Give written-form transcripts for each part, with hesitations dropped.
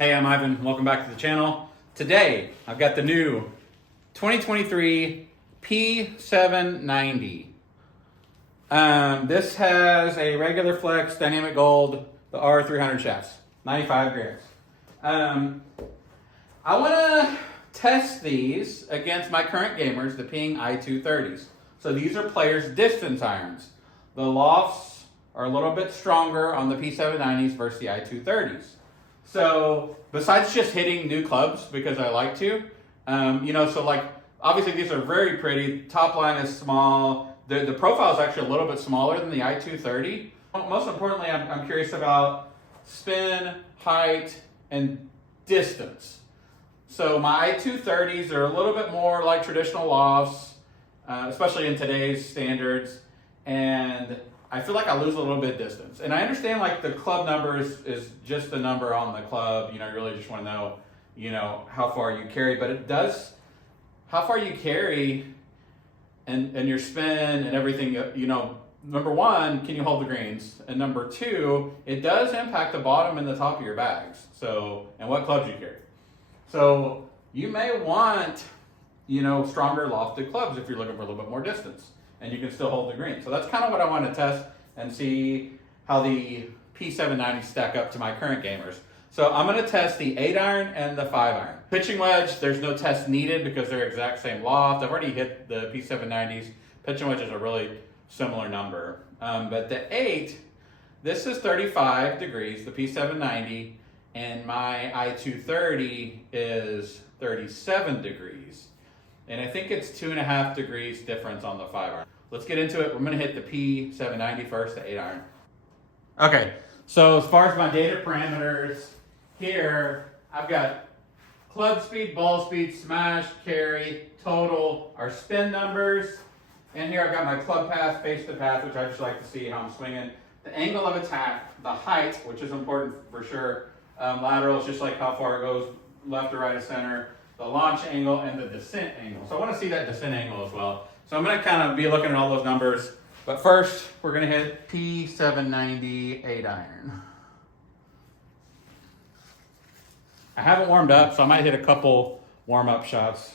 Hey, I'm Ivan. Welcome back to the channel. Today, I've got the new 2023 P790. This has a regular flex dynamic gold, the R300 shafts, 95 grams. I want to test these against my current gamers, the Ping I230s. So these are players' distance irons. The lofts are a little bit stronger on the P790s versus the I230s. So besides just hitting new clubs because I like to, so like obviously these are very pretty. Top line is small. The profile is actually a little bit smaller than the I230. Most importantly, I'm curious about spin, height, and distance. So my I230s are a little bit more like traditional lofts, especially in today's standards, and I feel like I lose a little bit of distance. And I understand like the club number is just the number on the club. You really just want to know, how far you carry, but it does, how far you carry and your spin and everything, number one, can you hold the greens? And number two, it does impact the bottom and the top of your bags. So, and what clubs you carry. So you may want, stronger lofted clubs if you're looking for a little bit more distance and you can still hold the green. So that's kind of what I want to test and see how the P790 stack up to my current gamers. So I'm going to test the 8-iron and the 5-iron. Pitching wedge, there's no test needed because they're exact same loft. I've already hit the P790s. Pitching wedge is a really similar number. But the 8, this is 35 degrees, the P790, and my I230 is 37 degrees. And I think it's 2.5 degrees difference on the 5-iron. Let's get into it. We're gonna hit the P790 first, the 8-iron. Okay, so as far as my data parameters, here I've got club speed, ball speed, smash, carry, total, our spin numbers. And here I've got my club path, face to path, which I just like to see how I'm swinging. The angle of attack, the height, which is important for sure. Lateral is just like how far it goes, left or right of center. The launch angle and the descent angle. So I want to see that descent angle as well. So I'm going to kind of be looking at all those numbers. But first, we're going to hit P790 8-iron. I haven't warmed up, so I might hit a couple warm-up shots.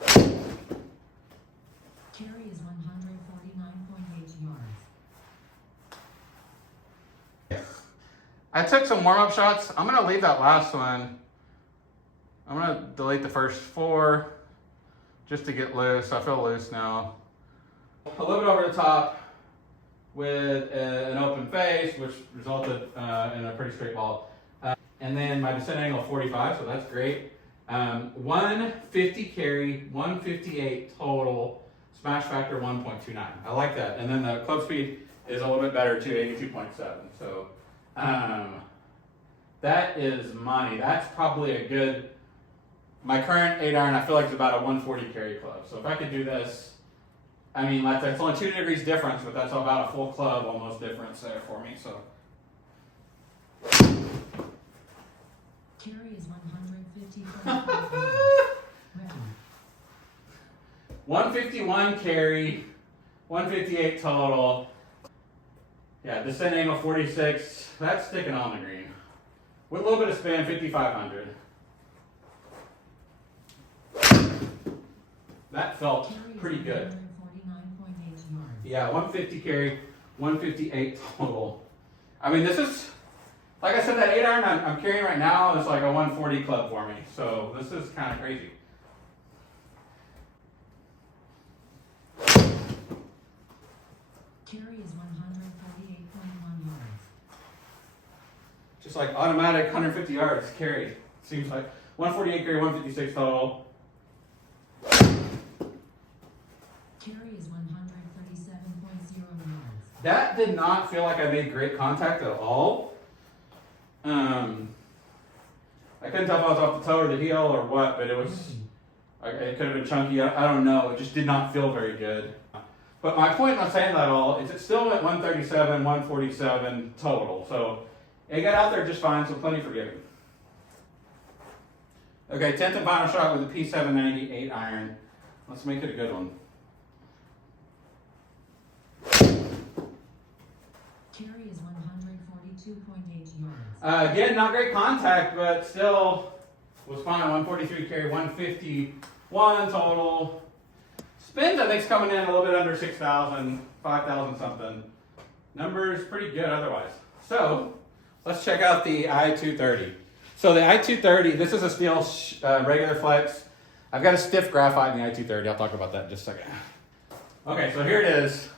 Carry is 149.8 yards. I took some warm-up shots. I'm going to leave that last one. I'm going to delete the first 4 just to get loose. I feel loose now. A little bit over the top with an open face, which resulted in a pretty straight ball. And then my descent angle of 45, so that's great. 150 carry, 158 total, smash factor 1.29. I like that. And then the club speed is a little bit better too, 82.7. So that is money. That's probably a good, my current 8-iron I feel like is about a 140 carry club. So if I could do this, I mean, that's only 2 degrees difference, but that's about a full club almost difference there for me. So Carry is 151 carry, 158 total. Yeah, descent angle 46. That's sticking on the green. With a little bit of spin, 5,500. That felt pretty good. 149.8 yards. Yeah, 150 carry, 158 total. I mean, this is, like I said, that 8-iron I'm carrying right now is like a 140 club for me. So this is kind of crazy. Carry is 148.1 yards. Just like automatic 150 yards carry. Seems like 148 carry, 156 total. Carry is 137.0 yards. That did not feel like I made great contact at all. I couldn't tell if I was off the toe or the heel or what, but it was, it could have been chunky. I don't know. It just did not feel very good. But my point in saying that all is it still went 137, 147 total. So it got out there just fine, so plenty forgiving. Okay, 10th and final shot with the P790 8-iron. Let's make it a good one. Carry is 142 92.8 yards. Again, not great contact, but still was fine. 143 carry, 151 total. Spins, I think, is coming in a little bit under 6,000, 5,000 something. Numbers pretty good otherwise. So let's check out the I230. So the I230, this is a steel regular flex. I've got a stiff graphite in the I230. I'll talk about that in just a second. Okay, so here it is.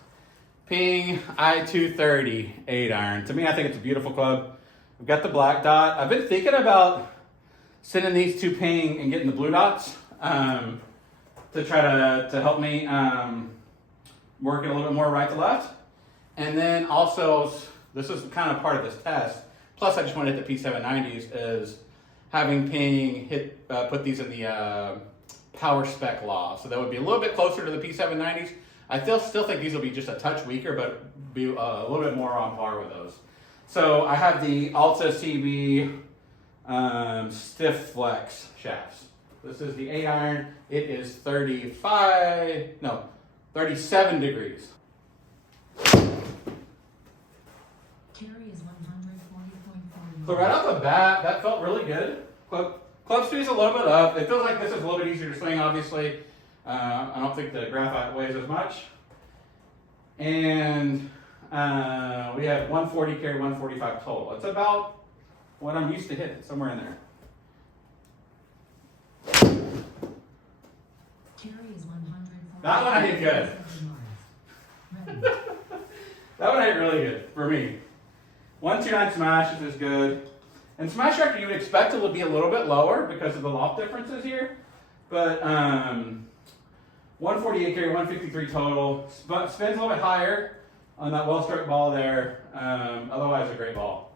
Ping I230 8 iron. To me, I think it's a beautiful club. We've got the black dot. I've been thinking about sending these to Ping and getting the blue dots to try to help me work it a little bit more right to left. And then also, this is kind of part of this test. Plus, I just want to hit the P790s is having Ping put these in the power spec law. So that would be a little bit closer to the P790s. I still think these will be just a touch weaker, but be a little bit more on par with those. So I have the Alta CB stiff flex shafts. This is the 8 iron. It is 37 degrees. Carry is 140.4 So right off the bat, that felt really good. Club speed is a little bit up. It feels like this is a little bit easier to swing, obviously. I don't think the graphite weighs as much. And we have 140 carry, 145 total. It's about what I'm used to hitting, somewhere in there. Carry is 140. That one I hit good. That one I hit really good for me. 129 smash is good. And smash factor you would expect it to be a little bit lower because of the loft differences here. But 148 carry, 153 total. Spins a little bit higher on that well-struck ball there. Otherwise, a great ball.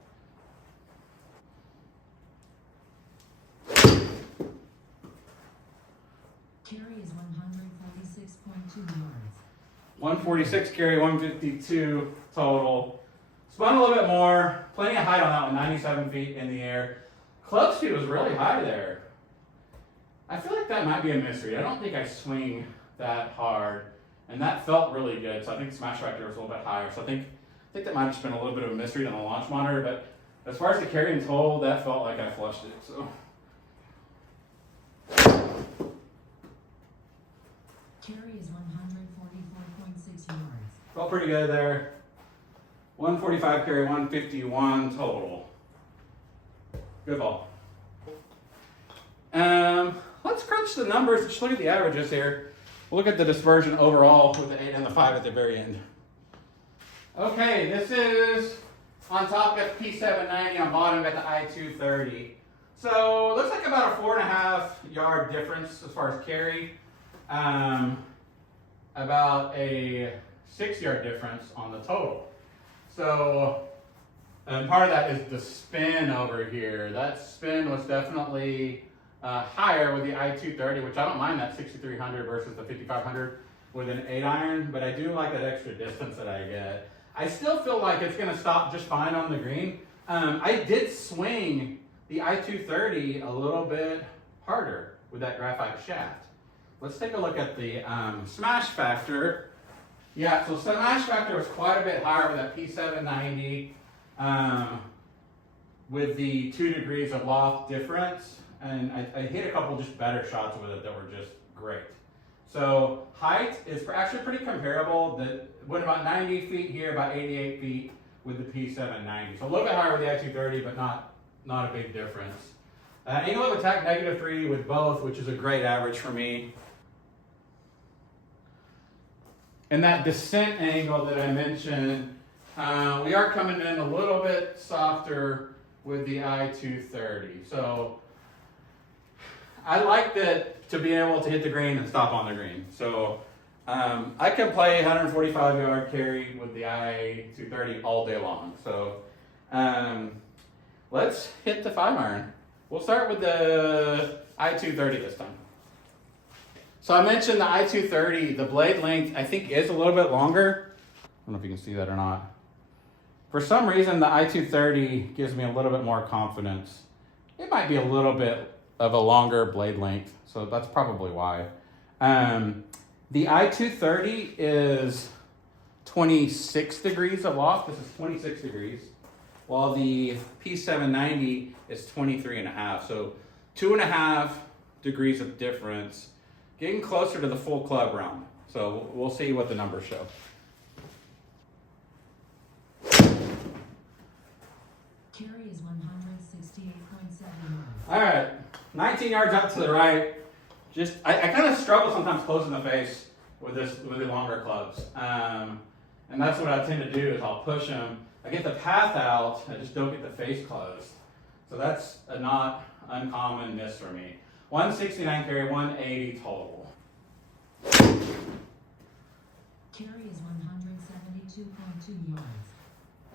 Carry is 146.2 yards. 146 carry, 152 total. Spun a little bit more. Plenty of height on that one, 97 feet in the air. Club speed was really high there. I feel like that might be a mystery. I don't think I swing that hard. And that felt really good. So I think the smash factor was a little bit higher. So I think that might have just been a little bit of a mystery on the launch monitor. But as far as the carry and total, that felt like I flushed it. So. Carry is 144.6 yards. Felt pretty good there. 145 carry, 151 total. Good ball. Let's crunch the numbers. Just look at the averages here. We'll look at the dispersion overall with the 8 and the 5 at the very end. Okay, this is on top, got the P790, on bottom got the I230. So looks like about a 4.5 yard difference as far as carry. About a 6 yard difference on the total. So, and part of that is the spin over here. That spin was definitely higher with the I230, which I don't mind that 6,300 versus the 5,500 with an 8 iron, but I do like that extra distance that I get. I still feel like it's going to stop just fine on the green. I did swing the I230 a little bit harder with that graphite shaft. Let's take a look at the smash factor. Yeah, so smash factor was quite a bit higher with that P790 with the 2 degrees of loft difference. And I hit a couple just better shots with it that were just great. So height is actually pretty comparable. That went about 90 feet here, about 88 feet with the P790. So a little bit higher with the I230, but not a big difference. Angle of attack -3 with both, which is a great average for me. And that descent angle that I mentioned, we are coming in a little bit softer with the I230. So I like that to be able to hit the green and stop on the green. So I can play 145 yard carry with the I230 all day long. So let's hit the 5 iron. We'll start with the I230 this time. So I mentioned the I230, the blade length I think is a little bit longer. I don't know if you can see that or not. For some reason, the I230 gives me a little bit more confidence. It might be a little bit of a longer blade length, so that's probably why. The I230 is 26 degrees of loft. This is 26 degrees. while the P790 is 23.5. So 2.5 degrees of difference, getting closer to the full club round. So we'll see what the numbers show. Carry is 168.7 yards. All right, 19 yards up to the right. Just I kind of struggle sometimes closing the face with the longer clubs, and that's what I tend to do is I'll push them. I get the path out, I just don't get the face closed. So that's a not uncommon miss for me. 169 carry, 180 total. Carry is 172.2 yards.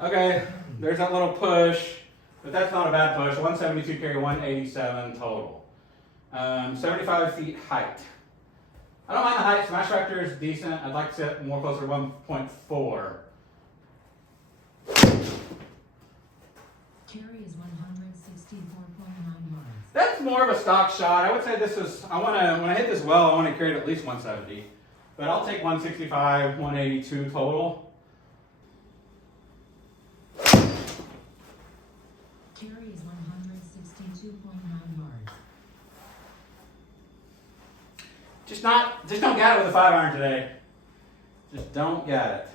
Okay, there's that little push, but that's not a bad push. 172 carry, 187 total. 75 feet height. I don't mind the height. Smash factor is decent. I'd like to set more closer to 1.4. Carry is 164.9 yards. That's more of a stock shot. I would say this is, when I hit this well, I want to carry it at least 170. But I'll take 165, 182 total. Carry is 162.9 yards. Just don't get it with a 5-iron today. Just don't get it.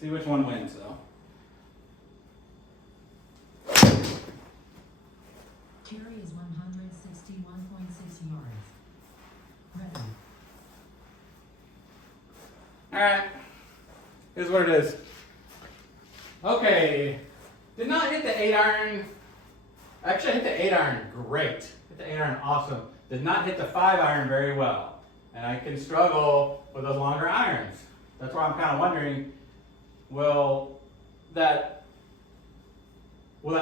See which one wins though. Carry is 161.6 yards. Ready. Alright. Here's what it is. Okay. Did not hit the 8-iron. Actually, I hit the 8-iron great. Hit the 8-iron awesome. Did not hit the 5-iron very well. And I can struggle with those longer irons. That's why I'm kind of wondering, will that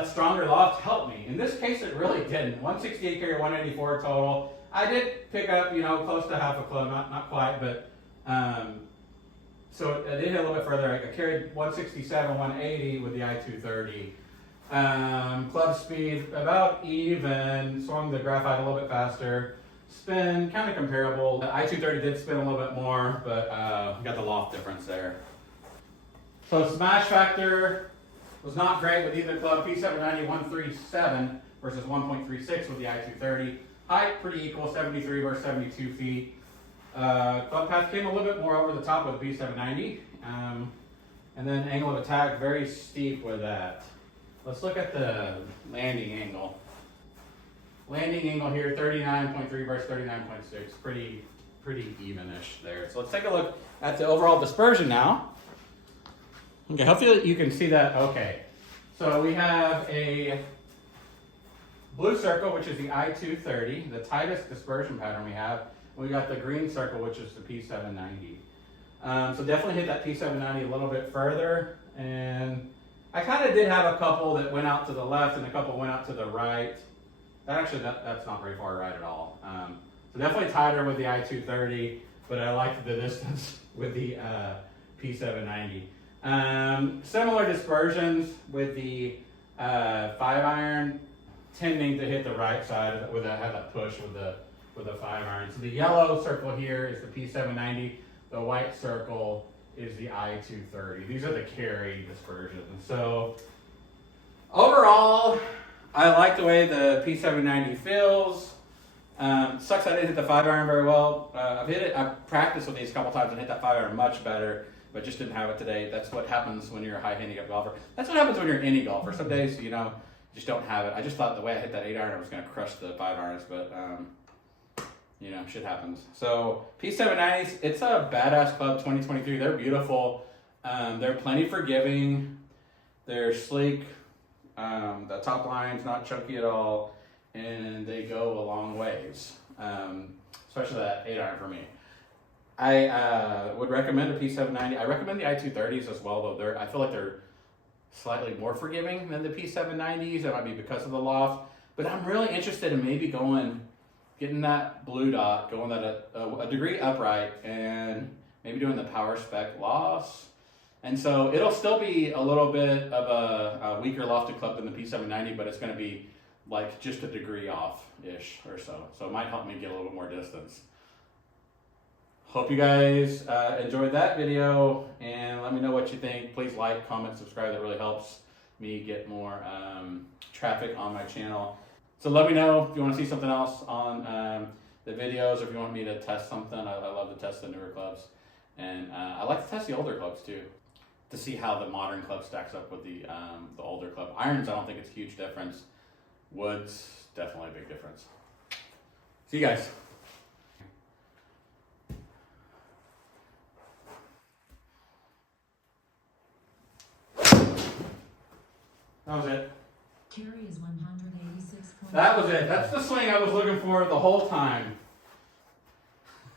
stronger loft help me? In this case, it really didn't. 168 carry, 184 total. I did pick up, close to half a club, not quite, but so I did hit a little bit further. I carried 167, 180 with the I-230. Club speed about even, swung the graphite a little bit faster. Spin kind of comparable. The I-230 did spin a little bit more, but got the loft difference there. So smash factor was not great with either club. P790 137 versus 1.36 with the I-230. Height pretty equal, 73 versus 72 feet. Club path came a little bit more over the top with the P790. And then angle of attack, very steep with that. Let's look at the landing angle. Landing angle here, 39.3 versus 39.6. Pretty evenish there. So let's take a look at the overall dispersion now. Okay, hopefully you can see that okay. So we have a blue circle, which is the I-230, the tightest dispersion pattern we have. We got the green circle, which is the P790. So definitely hit that P790 a little bit further. And I kind of did have a couple that went out to the left and a couple went out to the right. That's not very far right at all. So definitely tighter with the I-230, but I liked the distance with the P790. Similar dispersions with the 5-iron, tending to hit the right side had that push with the 5-iron. So the yellow circle here is the P790. The white circle is the I-230. These are the carry dispersions. So overall, I like the way the P790 feels. Sucks I didn't hit the 5-iron very well. I've practiced with these a couple times and hit that 5-iron much better, but just didn't have it today. That's what happens when you're a high handicap golfer. That's what happens when you're any golfer. Some days, just don't have it. I just thought the way I hit that 8-iron, I was going to crush the 5-irons, but shit happens. So P790s, it's a badass club, 2023. They're beautiful. They're plenty forgiving. They're sleek. The top line's not chunky at all, and they go a long ways, especially that 8-iron for me. I would recommend a P790. I recommend the I-230s as well, though. I feel like they're slightly more forgiving than the P790s. That might be because of the loft, but I'm really interested in maybe getting that blue dot, going that a degree upright, and maybe doing the power spec lofts. And so it'll still be a little bit of a weaker lofted club than the P790, but it's going to be like just a degree off-ish or so. So it might help me get a little bit more distance. Hope you guys enjoyed that video, and let me know what you think. Please like, comment, subscribe. That really helps. me get more traffic on my channel. So let me know if you want to see something else on the videos, or if you want me to test something. I love to test the newer clubs, and I like to test the older clubs too, to see how the modern club stacks up with the older club. Irons, I don't think it's a huge difference. Woods, definitely a big difference. See you guys. That was it. Carry is 186. That was it. That's the swing I was looking for the whole time.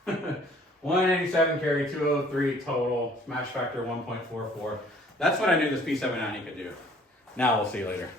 187 carry, 203 total, smash factor 1.44. That's what I knew this P790 could do. Now we'll see you later.